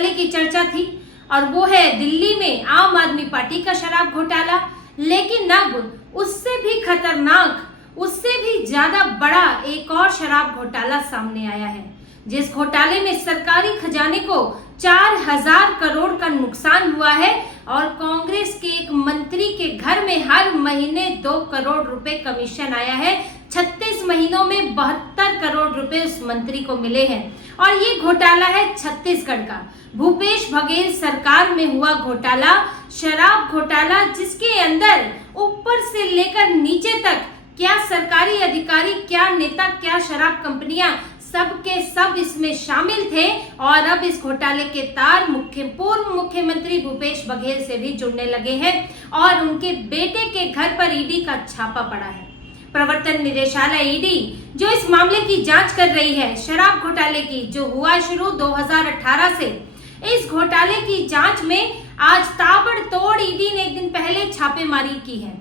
घोटाले की चर्चा थी और वो है दिल्ली में आम आदमी पार्टी का शराब घोटाला। लेकिन अब उससे भी खतरनाक, उससे भी ज्यादा बड़ा एक और शराब घोटाला सामने आया है, जिस घोटाले में सरकारी खजाने को 4000 करोड़ का नुकसान हुआ है और कांग्रेस के एक मंत्री के घर में हर महीने 2 करोड़ रुपए कमीशन आया है। 36 महीनों में 72 करोड़ रुपए उस मंत्री को मिले हैं और ये घोटाला है छत्तीसगढ़ का, भूपेश बघेल सरकार में हुआ घोटाला, शराब घोटाला, जिसके अंदर ऊपर से लेकर नीचे तक क्या सरकारी अधिकारी, क्या नेता, क्या शराब कंपनियां, सब के सब इसमें शामिल थे। और अब इस घोटाले के तार पूर्व मुख्यमंत्री भूपेश बघेल से भी जुड़ने लगे हैं और उनके बेटे के घर पर ईडी का छापा पड़ा है। प्रवर्तन निदेशालय ईडी जो इस मामले की जांच कर रही है, शराब घोटाले की, जो हुआ शुरू 2018 से, इस घोटाले की जांच में आज ताबड़तोड़ ईडी ने एक दिन पहले छापेमारी की है।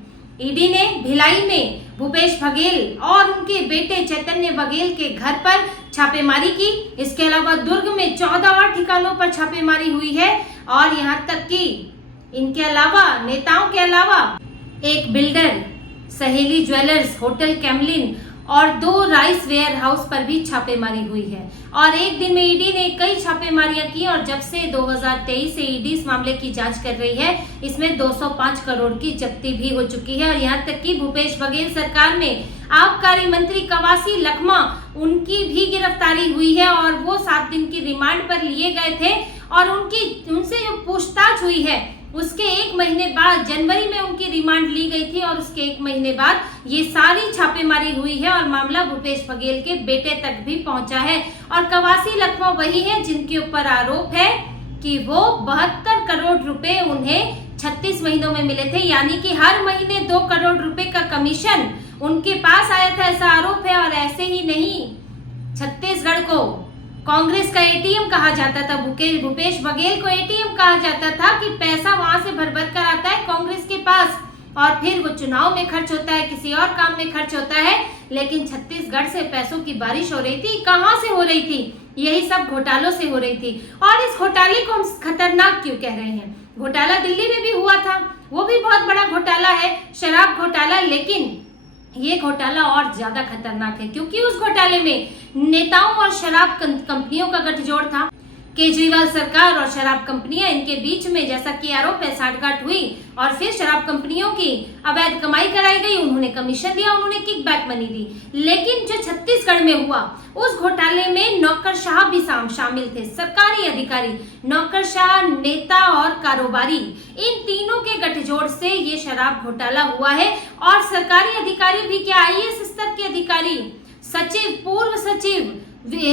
ईडी ने भिलाई में भूपेश बघेल और उनके बेटे चैतन्य बघेल के घर पर छापेमारी की। इसके अलावा दुर्ग में 14 और ठिकानों पर छापेमारी हुई है और यहाँ तक कि इनके अलावा, नेताओं के अलावा, एक बिल्डर सहेली ज्वेलर्स, होटल कैमलिन और 2 राइस वेयर हाउस पर भी छापेमारी हुई है। और एक दिन में ईडी ने कई छापेमारियां की और जब से 2023 से ईडी इस मामले की जांच कर रही है, इसमें 205 करोड़ की जब्ती भी हो चुकी है। और यहाँ तक कि भूपेश बघेल सरकार में आबकारी मंत्री कवासी लखमा, उनकी भी गिरफ्तारी हुई है और वो 7 दिन की रिमांड पर लिए गए थे और उनसे जो पूछताछ हुई है उसके 1 महीने बाद जनवरी में उनकी रिमांड ली गई थी और उसके 1 महीने बाद ये सारी छापेमारी हुई है और मामला भूपेश बघेल के बेटे तक भी पहुंचा है। और कवासी लखमा वही है जिनके ऊपर आरोप है कि वो 72 करोड़ रुपए उन्हें 36 महीनों में मिले थे, यानी कि हर महीने 2 करोड़ रुपए का कमीशन उनके पास आया था, ऐसा आरोप है। और ऐसे ही नहीं, छत्तीसगढ़ को कांग्रेस का एटीएम कहा जाता था, भूपेश बघेल को एटीएम कहा जाता था कि पैसा वहां से भर भर कर आता है कांग्रेस के पास और फिर वो चुनाव में खर्च होता है, किसी और काम में खर्च होता है। लेकिन छत्तीसगढ़ से पैसों की बारिश हो रही थी, कहां से हो रही थी? यही सब घोटालों से हो रही थी। और इस घोटाले को हम खतरनाक क्यों कह रहे हैं? घोटाला दिल्ली में भी हुआ था, वो भी बहुत बड़ा घोटाला है, शराब घोटाला, लेकिन ये घोटाला और ज्यादा खतरनाक है क्योंकि उस घोटाले में नेताओं और शराब कंपनियों का गठजोड़ था। केजरीवाल सरकार और शराब कंपनियां, इनके बीच में जैसा कि आरोप है साठगांठ हुई और फिर शराब कंपनियों की अवैध कमाई कराई गई, उन्होंने कमीशन दिया, उन्होंने किकबैक मनी दी। लेकिन जो छत्तीसगढ़ में हुआ उस घोटाले में नौकरशाह भी शामिल थे, सरकारी अधिकारी, नौकरशाह, नेता और कारोबारी, इन तीनों के गठजोड़ से ये शराब घोटाला हुआ है। और सरकारी अधिकारी भी क्या, आईएएस स्तर के अधिकारी, सचिव, पूर्व सचिव,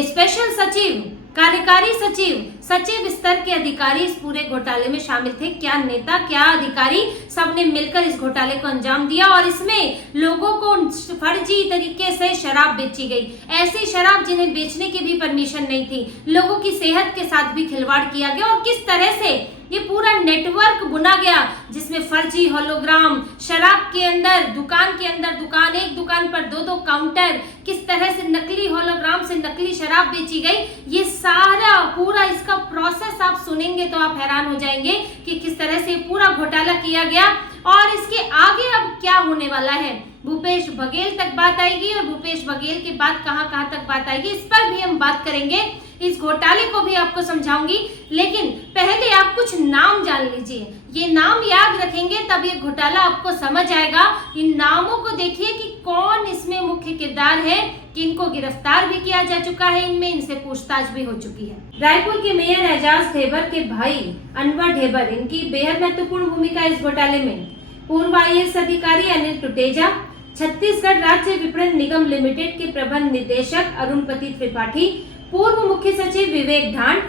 स्पेशल सचिव, कार्यकारी सचिव, सचिव स्तर के अधिकारी इस पूरे घोटाले में शामिल थे। क्या नेता, क्या अधिकारी, सबने मिलकर इस घोटाले को अंजाम दिया और इसमें लोगों को फर्जी तरीके से शराब बेची गई, ऐसी शराब जिन्हें बेचने की भी परमिशन नहीं थी। लोगों की सेहत के साथ भी खिलवाड़ किया गया और किस तरह से ये पूरा नेटवर्क बुना गया जिसमें फर्जी होलोग्राम, शराब के अंदर दुकान, एक दुकान पर 2-2 काउंटर, किस तरह से नकली होलोग्राम से नकली शराब बेची गई, ये सारा पूरा इसका प्रोसेस आप सुनेंगे तो आप हैरान हो जाएंगे कि किस तरह से पूरा घोटाला किया गया। और इसके आगे अब क्या होने वाला है, भूपेश बघेल तक बात आएगी और भूपेश बघेल के बाद कहां तक बात आएगी, इस पर भी हम बात करेंगे, इस घोटाले को भी आपको समझाऊंगी। लेकिन पहले आप कुछ नाम जान लीजिए, ये नाम याद रखेंगे तब ये घोटाला आपको समझ आएगा। इन नामों को देखिए कि कौन इसमें मुख्य किरदार है, कि इनको गिरफ्तार भी किया जा चुका है, इनसे पूछताछ भी हो चुकी है। रायपुर के मेयर एजाज ढेबर के भाई अनवर ढेबर, इनकी बेहद महत्वपूर्ण भूमिका इस घोटाले में। पूर्व आईएएस अधिकारी अनिल टुटेजा, छत्तीसगढ़ राज्य विपणन निगम लिमिटेड के प्रबंध निदेशक अरुणपति त्रिपाठी, पूर्व मुख्य सचिव विवेक ढांड,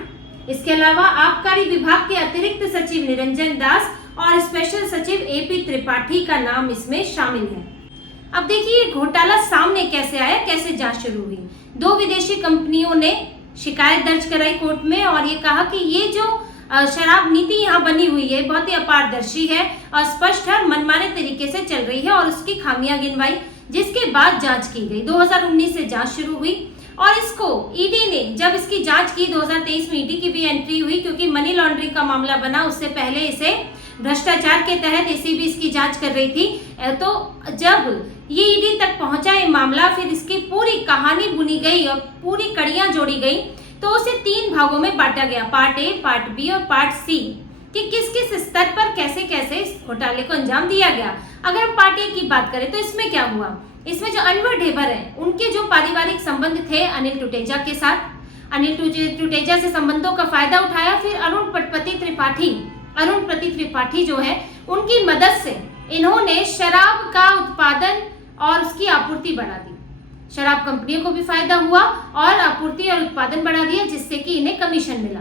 इसके अलावा आबकारी विभाग के अतिरिक्त सचिव निरंजन दास और स्पेशल सचिव एपी त्रिपाठी का नाम इसमें शामिल है। अब देखिए घोटाला सामने कैसे आया, कैसे जांच शुरू हुई। 2 विदेशी कंपनियों ने शिकायत दर्ज कराई कोर्ट में और ये कहा कि ये जो शराब नीति यहाँ बनी हुई है बहुत ही अपारदर्शी है, अस्पष्ट है, मनमाने तरीके से चल रही है और उसकी खामियां गिनवाई, जिसके बाद जांच की गई। 2019 से जांच शुरू हुई और इसको ईडी ने जब इसकी जांच की 2023 में, ईडी की भी एंट्री हुई क्योंकि मनी लॉन्ड्रिंग का मामला बना, उससे पहले इसे भ्रष्टाचार के तहत एसीबी इसकी जांच कर रही थी। तो जब ये ईडी तक पहुंचा ये मामला, फिर इसकी पूरी कहानी बुनी गई और पूरी कड़ियां जोड़ी गई, तो उसे 3 भागों में बांटा गया, पार्ट ए, पार्ट बी और पार्ट सी, कि किस किस स्तर पर कैसे कैसे इस घोटाले को अंजाम दिया गया। अगर हम पार्ट ए की बात करें तो इसमें क्या हुआ, इसमें जो अनवर ढेबर है उनके जो पारिवारिक संबंध थे अनिल टुटेजा के साथ, अनिल टुटेजा से संबंधों का फायदा उठाया। फिर अरुण प्रति त्रिपाठी जो है उनकी मदद से इन्होंने शराब का उत्पादन और उसकी आपूर्ति बढ़ा दी, शराब कंपनियों को भी फायदा हुआ और आपूर्ति और उत्पादन बढ़ा दिया, जिससे कि इन्हें कमीशन मिला।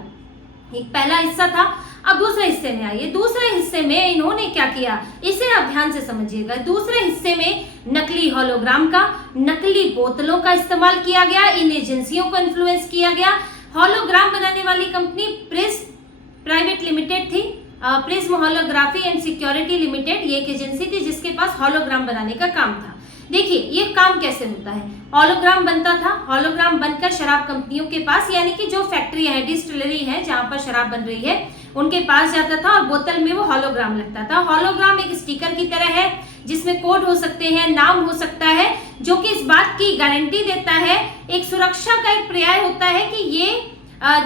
एक पहला हिस्सा था। अब दूसरे हिस्से में आइए। दूसरे हिस्से में इन्होंने क्या किया, इसे आप ध्यान से समझिएगा। दूसरे हिस्से में नकली होलोग्राम का, नकली बोतलों का इस्तेमाल किया गया, इन एजेंसियों को इन्फ्लुएंस किया गया। होलोग्राम बनाने वाली कंपनी प्रिज्म प्राइवेट लिमिटेड थी, prism holography and security limited, ये एक एजेंसी थी जिसके पास होलोग्राम बनाने का काम था। देखिए ये काम कैसे होता है, होलोग्राम बनता था, होलोग्राम बनकर शराब कंपनियों के पास, यानी कि जो फैक्ट्री है, डिस्टिलरी है जहां पर शराब बन रही है, उनके पास जाता था और बोतल में वो होलोग्राम लगता था। होलोग्राम एक स्टिकर की तरह है जिसमें कोड हो सकते हैं, नाम हो सकता है, जो कि इस बात की गारंटी देता है, एक सुरक्षा का एक पर्याय होता है कि ये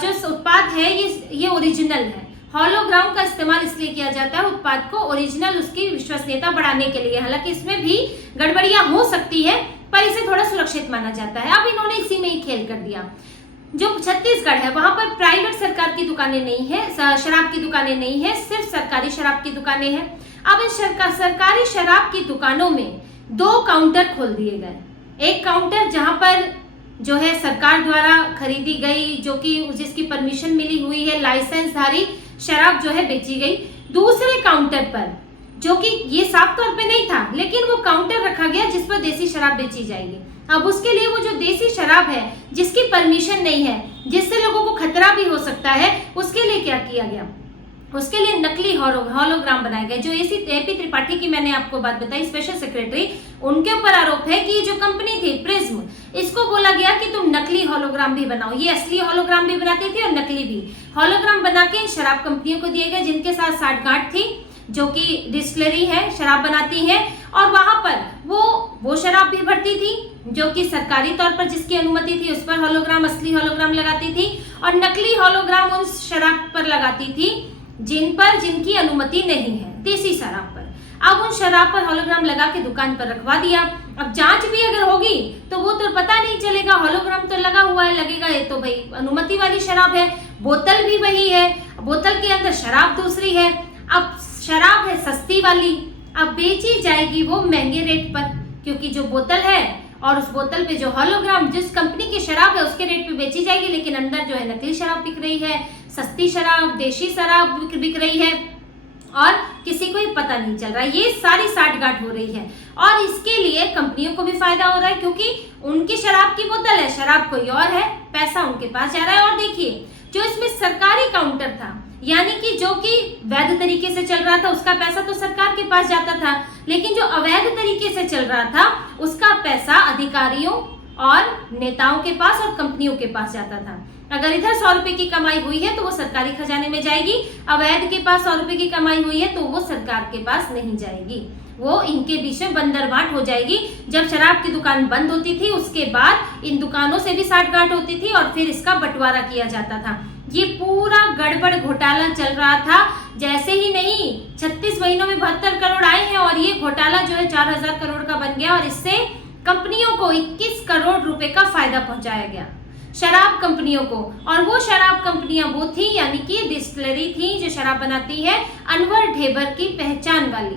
जो उत्पाद है ये ओरिजिनल है। होलोग्राम का इस्तेमाल इसलिए किया जाता है उत्पाद को ओरिजिनल, उसकी विश्वसनीयता बढ़ाने के लिए। हालांकि इसमें भी गड़बड़ियां हो सकती है पर इसे थोड़ा सुरक्षित माना जाता है। अब इन्होंने इसी में ही खेल कर दिया। जो छत्तीसगढ़ है वहां पर प्राइवेट सरकार की दुकानें नहीं है, शराब की दुकानें नहीं है, सिर्फ सरकारी शराब की दुकानें हैं। अब इन सरकारी शराब की दुकानों में 2 काउंटर खोल दिए गए। एक काउंटर जहां पर जो है सरकार द्वारा खरीदी गई, जो कि जिसकी परमिशन मिली हुई है, लाइसेंसधारी शराब जो है बेची गई। दूसरे काउंटर पर, जो कि ये साफ तौर पे नहीं था, लेकिन वो काउंटर रखा गया जिस पर देसी शराब बेची जाएगी। अब उसके लिए वो जो देसी शराब है जिसकी परमिशन नहीं है, जिससे लोगों को खतरा भी हो सकता है, उसके लिए क्या किया गया, उसके लिए नकली होलोग्राम बनाए गए। जो एपी त्रिपाठी की मैंने आपको बात बताई, स्पेशल सेक्रेटरी, उनके ऊपर आरोप है कि जो कंपनी थी प्रिज्म, इसको बोला गया कि तुम नकली होलोग्राम भी बनाओ। ये असली होलोग्राम भी बनाते थे और नकली भी होलोग्राम बना के शराब कंपनियों को दिए गए, जिनके साथ साठगांठ थी, जो कि डिस्टिलरी है, शराब बनाती है, और वहां पर वो शराब भी भरती थी जो कि सरकारी तौर पर जिसकी अनुमति थी उस पर होलोग्राम, असली होलोग्राम लगाती थी, और नकली होलोग्राम उस शराब पर लगाती थी जिनकी अनुमति नहीं है, देसी शराब पर। अब उन शराब पर होलोग्राम लगा के दुकान पर रखवा दिया। अब जांच भी अगर होगी तो वो तो पता नहीं चलेगा, होलोग्राम तो लगा हुआ है, लगेगा ये तो भाई अनुमति वाली शराब है, बोतल भी वही है, बोतल के अंदर शराब दूसरी है। अब शराब है सस्ती वाली, अब बेची जाएगी वो महंगे रेट पर, क्योंकि जो बोतल है और उस बोतल पे जो होलोग्राम, जिस कंपनी की शराब है उसके रेट पे बेची जाएगी, लेकिन अंदर जो है नकली शराब बिक रही है, सस्ती शराब, देशी शराब बिक रही है, और किसी को ही पता नहीं चल रहा है। ये सारी साठगांठ हो रही है और इसके लिए कंपनियों को भी फायदा हो रहा है, क्योंकि उनकी शराब की बोतल है, शराब कोई और है, पैसा उनके पास जा रहा है। और देखिए जो इसमें सरकारी काउंटर था, यानी कि जो कि वैध तरीके से चल रहा था, उसका पैसा तो सरकार के पास जाता था, लेकिन जो अवैध तरीके से चल रहा था उसका पैसा अधिकारियों और नेताओं के पास और कंपनियों के पास जाता था। अगर इधर 100 रुपए की कमाई हुई है तो वो सरकारी खजाने में जाएगी, अवैध के पास 100 रुपए की कमाई हुई है तो वो सरकार के पास नहीं जाएगी, वो इनके बीच में बंदरबांट हो जाएगी। जब शराब की दुकान बंद होती थी उसके बाद इन दुकानों से भी साठगांठ होती थी और फिर इसका बंटवारा किया जाता था। ये पूरा गड़बड़ घोटाला चल रहा था। जैसे ही नहीं 36 महीनों में 72 करोड़ आए हैं और ये घोटाला जो है 4000 करोड़ का बन गया और इससे कंपनियों को 21 करोड़ रुपए का फायदा पहुंचाया गया, शराब कंपनियों को। और वो शराब कंपनियां वो थी, यानी कि डिस्टिलरी थी जो शराब बनाती है अनवर ढेबर की पहचान वाली।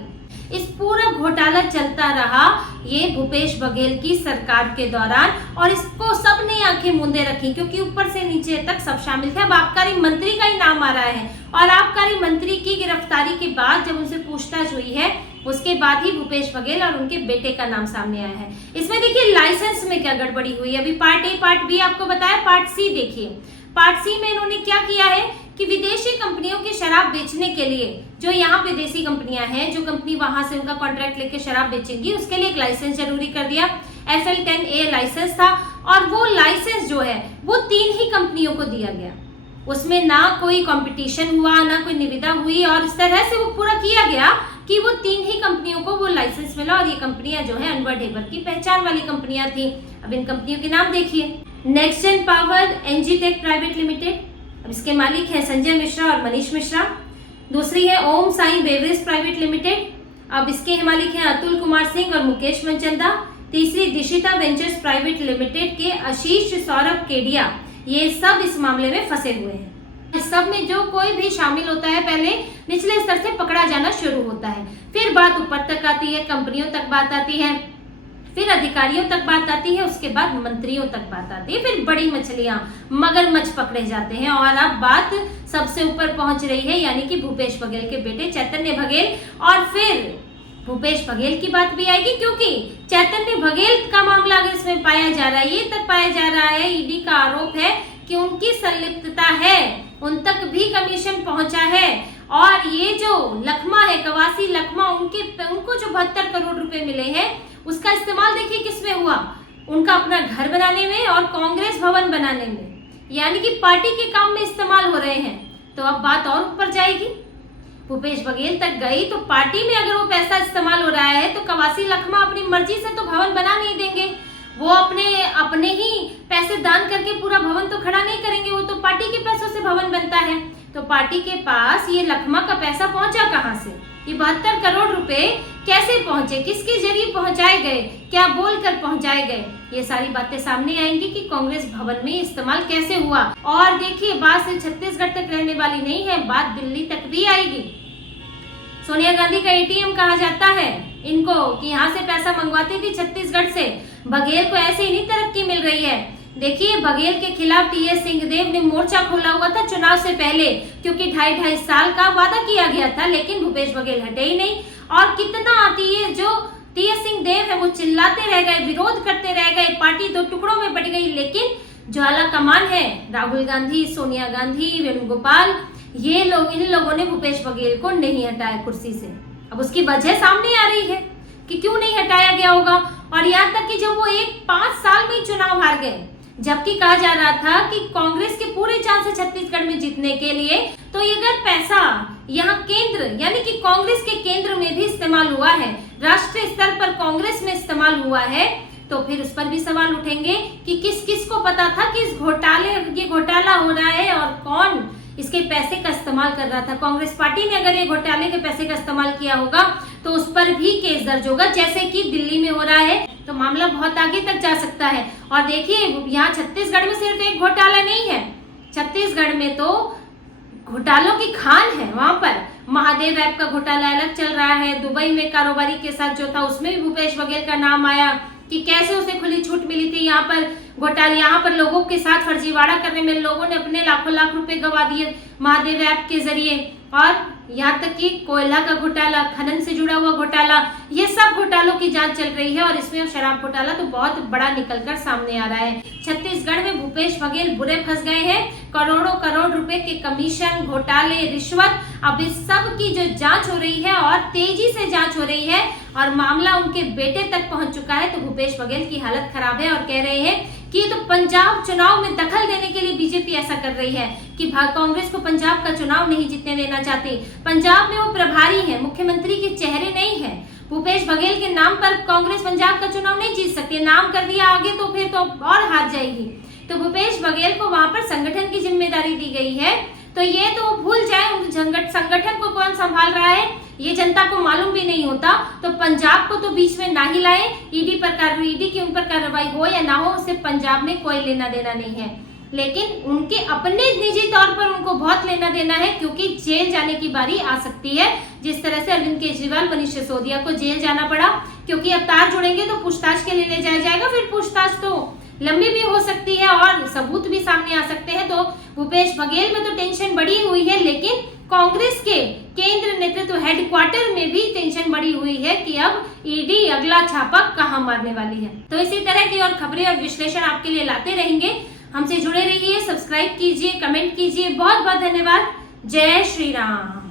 इस पूरा घोटाला चलता रहा ये भूपेश बघेल की सरकार के दौरान, और इसको सबने आंखें मूंदे रखी, क्योंकि ऊपर से नीचे तक सब शामिल थे। अब आबकारी मंत्री का ही नाम आ रहा है और आबकारी मंत्री की गिरफ्तारी के बाद जब उनसे पूछताछ हुई है उसके बाद ही भूपेश बघेल और उनके बेटे का नाम सामने आया है। इसमें देखिए लाइसेंस में क्या गड़बड़ी हुई। अभी पार्ट ए पार्ट बी आपको बताया, पार्ट सी देखिए। पार्ट सी में इन्होंने क्या किया है कि विदेशी कंपनियों की शराब बेचने के लिए, जो यहाँ पे देसी कंपनियां हैं, जो कंपनी वहां से उनका कॉन्ट्रैक्ट लेके शराब बेचेंगी, उसके लिए एक लाइसेंस जरूरी कर दिया। FL10A लाइसेंस था, और वो लाइसेंस जो है वो 3 ही कंपनियों को दिया गया। उसमें ना कोई कंपटीशन हुआ, ना कोई निविदा हुई, और इस तरह से वो पूरा किया गया कि वो 3 ही कंपनियों को वो लाइसेंस मिला। और ये कंपनियां जो है अनवर ढेबर की पहचान वाली कंपनियां थी। अब इन कंपनियों के नाम देखिए। Next gen power NG tech private limited, अब इसके मालिक है संजय मिश्रा और मनीष मिश्रा। दूसरी है ओम साई बेवरेज प्राइवेट लिमिटेड, अब इसके मालिक हैं अतुल कुमार सिंह और मुकेश मनचंदा। तीसरी दिशिता वेंचर्स प्राइवेट लिमिटेड के आशीष सौरभ केडिया, ये सब इस मामले में फंसे हुए हैं। इस सब में जो कोई भी शामिल होता है पहले निचले स्तर से पकड़ा जाना शुरू होता है, फिर बात ऊपर तक आती है, कंपनियों तक बात आती है, फिर अधिकारियों तक बात आती है, उसके बाद मंत्रियों तक बात आती है, फिर बड़ी मछलियां मगरमच्छ पकड़े जाते हैं। और अब बात सबसे ऊपर पहुंच रही है, यानी कि भूपेश बघेल के बेटे चैतन्य बघेल। और फिर भूपेश बघेल की बात भी आएगी, क्योंकि चैतन्य बघेल का मामला अगर इसमें पाया जा रहा है, ये तक पाया जा रहा है, ईडी का आरोप है कि उनकी संलिप्तता है, उन तक भी कमीशन पहुंचा है। और ये जो लखमा है, कवासी लखमा, उनको जो 72 करोड़ रुपए मिले हैं, उसका इस्तेमाल देखिए किसमें हुआ, उनका अपना घर बनाने में और कांग्रेस भवन बनाने में, यानी कि पार्टी के काम में इस्तेमाल हो रहे हैं। तो अब बात और ऊपर जाएगी, भूपेश बघेल तक गई तो पार्टी में अगर वो पैसा इस्तेमाल हो रहा है तो कवासी लखमा अपनी मर्जी से तो भवन बना नहीं देंगे, वो अपने ही पैसे दान करके पूरा भवन तो खड़ा नहीं करेंगे, वो तो पार्टी के पैसों से भवन बनता है। तो पार्टी के पास ये लखमा का पैसा पहुंचा कहां से, ये 72 करोड़ रुपए कैसे पहुंचे, किसके जरिए पहुंचाए गए, क्या बोलकर पहुंचाए गए, ये सारी बातें सामने आएंगी कि कांग्रेस भवन में इस्तेमाल कैसे हुआ। और देखिए बात सिर्फ छत्तीसगढ़ तक रहने वाली नहीं है, बात दिल्ली तक भी आएगी। सोनिया गांधी का एटीएम कहा जाता है इनको कि यहाँ से पैसा मंगवाती थी छत्तीसगढ़ से। बघेल को ऐसे ही नहीं तरक्की मिल रही है। देखिए बघेल के खिलाफ टीएस सिंहदेव ने मोर्चा खोला हुआ था चुनाव से पहले, क्योंकि 2.5 साल का वादा किया गया था, लेकिन भूपेश बघेल हटे ही नहीं। और कितना जो टीएस सिंहदेव है वो चिल्लाते रह गए, विरोध करते रह गए, पार्टी 2 टुकड़ों में बट गई। लेकिन जो आला कमान है, राहुल गांधी, सोनिया गांधी, वेणुगोपाल, ये लोग, इन लोगों ने भूपेश बघेल को नहीं हटाया कुर्सी से। अब उसकी वजह सामने आ रही है कि क्यों नहीं हटाया गया होगा। और यहाँ तक कि जब वो 5 साल में ही चुनाव हार गए, जबकि कहा जा रहा था कि कांग्रेस के पूरे चांस है छत्तीसगढ़ में जीतने के लिए, तो अगर पैसा यहाँ केंद्र यानी कि कांग्रेस के केंद्र में भी इस्तेमाल हुआ है, राष्ट्रीय स्तर पर कांग्रेस में इस्तेमाल हुआ है, तो फिर उस पर भी सवाल उठेंगे कि किस किस को पता था कि इस घोटाला हो रहा है और कौन इसके पैसे का इस्तेमाल कर रहा था। कांग्रेस पार्टी ने अगर ये घोटाले के पैसे का इस्तेमाल किया होगा तो उस पर भी केस दर्ज होगा, जैसे कि दिल्ली में हो रहा है। तो मामला बहुत आगे तक जा सकता है। और देखिए यहाँ छत्तीसगढ़ में सिर्फ एक घोटाला नहीं है, छत्तीसगढ़ में तो घोटालों की खान है। वहां पर महादेव ऐप का घोटाला अलग चल रहा है, दुबई में कारोबारी के साथ जो था उसमें भी भूपेश बघेल का नाम आया कि कैसे उसे खुली छूट मिली थी। यहाँ पर घोटाले, यहाँ पर लोगों के साथ फर्जीवाड़ा करने में लोगों ने अपने लाखों लाख रुपए गवा दिए महादेव ऐप के जरिए। और यहाँ तक कि कोयला का घोटाला, खनन से जुड़ा हुआ घोटाला, ये सब घोटालों की जांच चल रही है। और इसमें शराब घोटाला तो बहुत बड़ा निकलकर सामने आ रहा है। छत्तीसगढ़ में भूपेश बघेल बुरे फंस गए हैं। करोड़ों करोड़ रुपए के कमीशन, घोटाले, रिश्वत, अब इस सब की जो जांच हो रही है और तेजी से जांच हो रही है और मामला उनके बेटे तक पहुंच चुका है। तो भूपेश बघेल की हालत खराब है और कह रहे हैं कि ये तो पंजाब चुनाव में दखल देने के लिए बीजेपी ऐसा कर रही है कि कांग्रेस को पंजाब का चुनाव नहीं जीतने देना चाहती। पंजाब में वो प्रभारी है, मुख्यमंत्री के चेहरे नहीं है। भूपेश बघेल के नाम पर कांग्रेस पंजाब का चुनाव नहीं जीत सकती। नाम कर दिया आगे तो फिर तो और हार जाएगी। तो भूपेश बघेल को वहां पर संगठन की जिम्मेदारी दी गई है। तो ये तो भूल जाए संगठन को कौन संभाल रहा है, ये जनता को मालूम भी नहीं होता। तो पंजाब को तो बीच में ना ही लाए। ईडी की उन पर कार्रवाई हो या ना हो, उससे पंजाब में कोई लेना देना नहीं है। लेकिन उनके अपने निजी तौर पर उनको बहुत लेना देना है, क्योंकि जेल जाने की बारी आ सकती है। जिस तरह से अरविंद केजरीवाल, मनीष सिसोदिया को जेल जाना पड़ा, क्योंकि अब तार जुड़ेंगे तो पूछताछ के लिए ले जाया जाएगा। फिर पूछताछ तो लंबी भी हो सकती है और सबूत भी सामने आ सकते हैं। तो भूपेश बघेल में तो टेंशन बढ़ी हुई है, लेकिन कांग्रेस के केंद्र नेतृत्व हेडक्वार्टर में भी टेंशन बढ़ी हुई है कि अब ईडी अगला छापा कहां मारने वाली है। तो इसी तरह की और खबरें और विश्लेषण आपके लिए लाते रहेंगे। हमसे जुड़े रहिए, सब्सक्राइब कीजिए, कमेंट कीजिए। बहुत बहुत धन्यवाद। जय श्री राम।